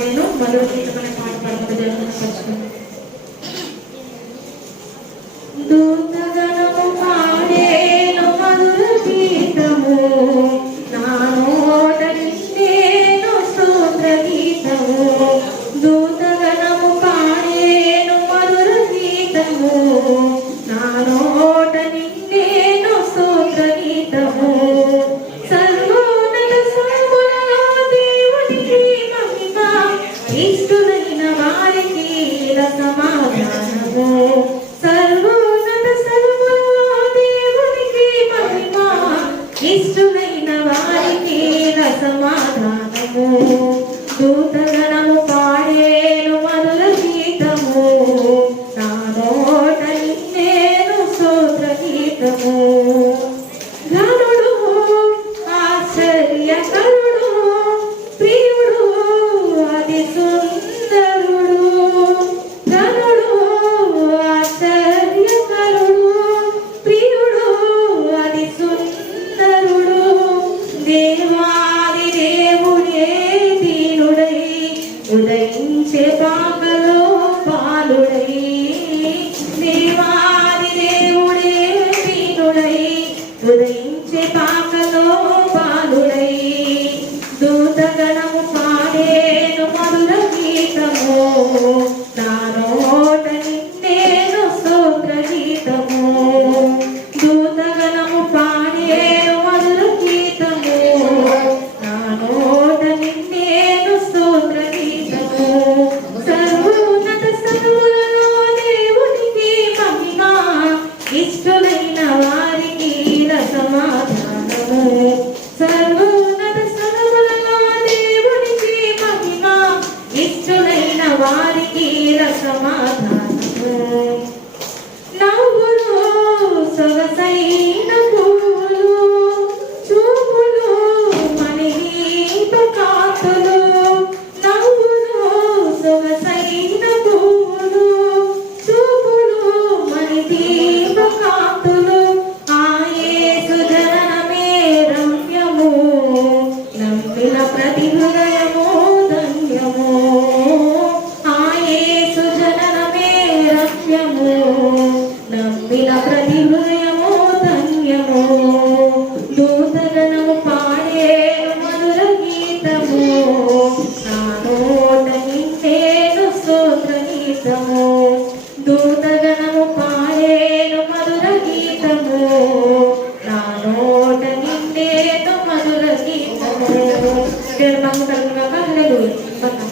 నేను మరో పాట పడుతుంది ఇష్టమైన వారికి సమాధానము సర్వోన్నత సర్వలో దేవునికి మహిమ ఇష్టమైన వారికి సమాధానం దేవాది దేవుడే దీనుడై ఉదయించే పాకలో పాలుడై. దేవాది దేవుడే దీనుడై ఉదయించే పాకలో పాలుడై. దూతగణము పాడేను మధుర గీతము నారో ధన్యులైన వారికి సమాధానము. biar kamu terbuka kan ada dulu. Bentar.